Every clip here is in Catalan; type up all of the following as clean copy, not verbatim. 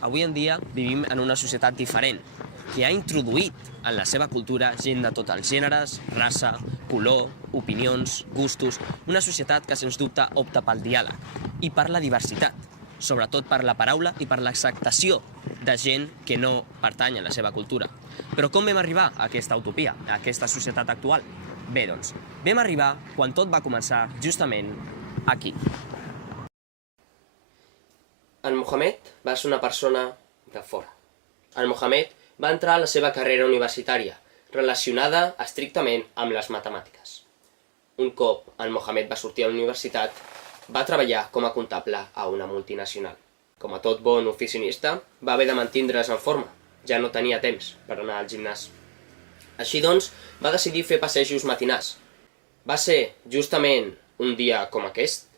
Avui en dia vivim en una societat diferent, que ha introduït en la seva cultura gent de tots els gèneres, raça, color, opinions, gustos, una societat que sens dubte opta pel diàleg i per la diversitat, sobretot per la paraula i per l'acceptació de gent que no pertany a la seva cultura. Però com vam arribar a aquesta utopia, a aquesta societat actual? Bé, doncs, vam arribar quan tot va començar justament aquí. En Mohamed va ser una persona de fora. En Mohamed va entrar a la seva carrera universitària, relacionada estrictament amb les matemàtiques. Un cop en Mohamed va sortir a la universitat, va treballar com a comptable a una multinacional. Com a tot bon oficinista, va haver de mantindre's en forma. Ja no tenia temps per anar al gimnàs. Així doncs, va decidir fer passejos matinals. Va ser justament un dia com aquest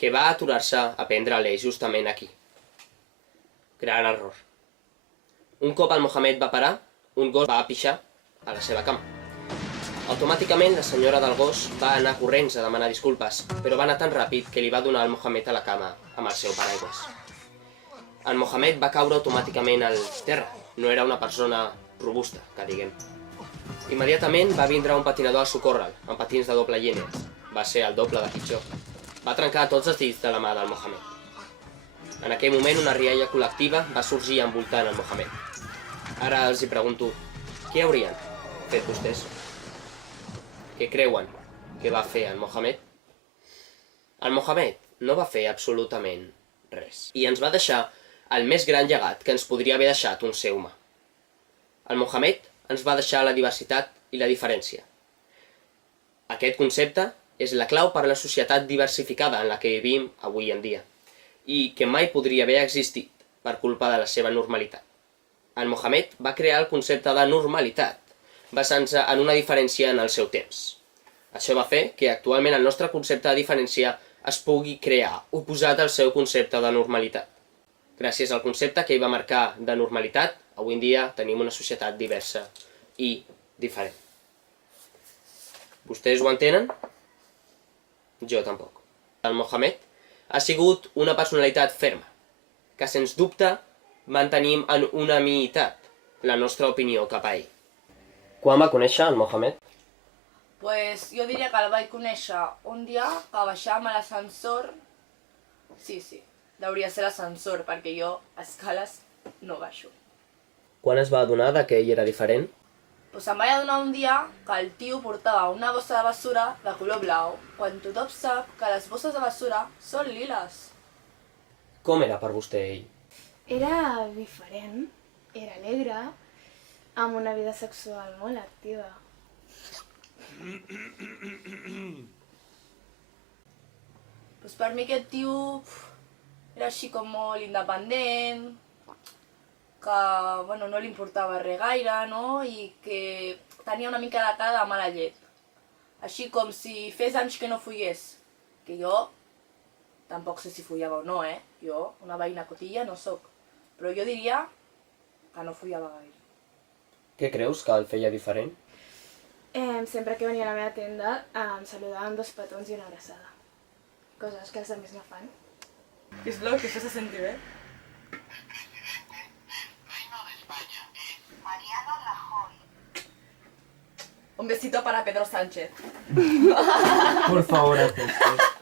que va aturar-se a prendre l'eix justament aquí. Gran error. Un cop el Mohamed va parar, un gos va pixar a la seva cama. Automàticament la senyora del gos va anar corrents a demanar disculpes, però va anar tan ràpid que li va donar al Mohamed a la cama amb el seu paraigües. El Mohamed va caure automàticament al terra. No era una persona robusta, que diguem. Immediatament va vindre un patinador a socórrer-lo, amb patins de doble llenya. Va ser el doble de pitjor. Va trencar tots els dits de la mà del Mohamed. En aquell moment una rialla col·lectiva va sorgir envoltant el Mohamed. Ara els hi pregunto, què haurien fet vostès? Què creuen que va fer el Mohamed? El Mohamed no va fer absolutament res. I ens va deixar el més gran llegat que ens podria haver deixat un ser humà. El Mohamed ens va deixar la diversitat i la diferència. Aquest concepte és la clau per a la societat diversificada en la que vivim avui en dia i que mai podria haver existit per culpa de la seva normalitat. En Mohamed va crear el concepte de normalitat, basant-se en una diferència en el seu temps. Això va fer que actualment el nostre concepte de diferència es pugui crear oposat al seu concepte de normalitat. Gràcies al concepte que ell va marcar de normalitat, avui en dia tenim una societat diversa i diferent. Vostès ho entenen? Jo tampoc. El Mohamed ha sigut una personalitat ferma, que sens dubte mantenim en unanimitat la nostra opinió cap a ell. Quan va conèixer el Mohamed? Pues jo diria que el vaig conèixer un dia que baixàvem a l'ascensor. Sí, hauria de ser l'ascensor, perquè jo a escales no baixo. Quan es va adonar que ell era diferent? Pues em vaig adonar un dia que el tio portava una bossa de basura de color blau, quan tothom sap que les bosses de basura són liles. Com era per vostè ell? Era diferent, era alegre, amb una vida sexual molt activa. Pues per mi aquest tio era així com molt independent, que no li importava res gaire, no? I que tenia una mica de cara de mala llet. Així com si fes anys que no follés. Que jo tampoc sé si follava o no, Jo una veïna cotilla no sóc. Però jo diria que no follava gaire. Què creus que el feia diferent? Sempre que venia a la meva tenda em saludaven 2 petons i una abraçada. Coses que els altres no fan. Sisplau, que això se senti bé. Un besito para Pedro Sánchez. Por favor, haz esto.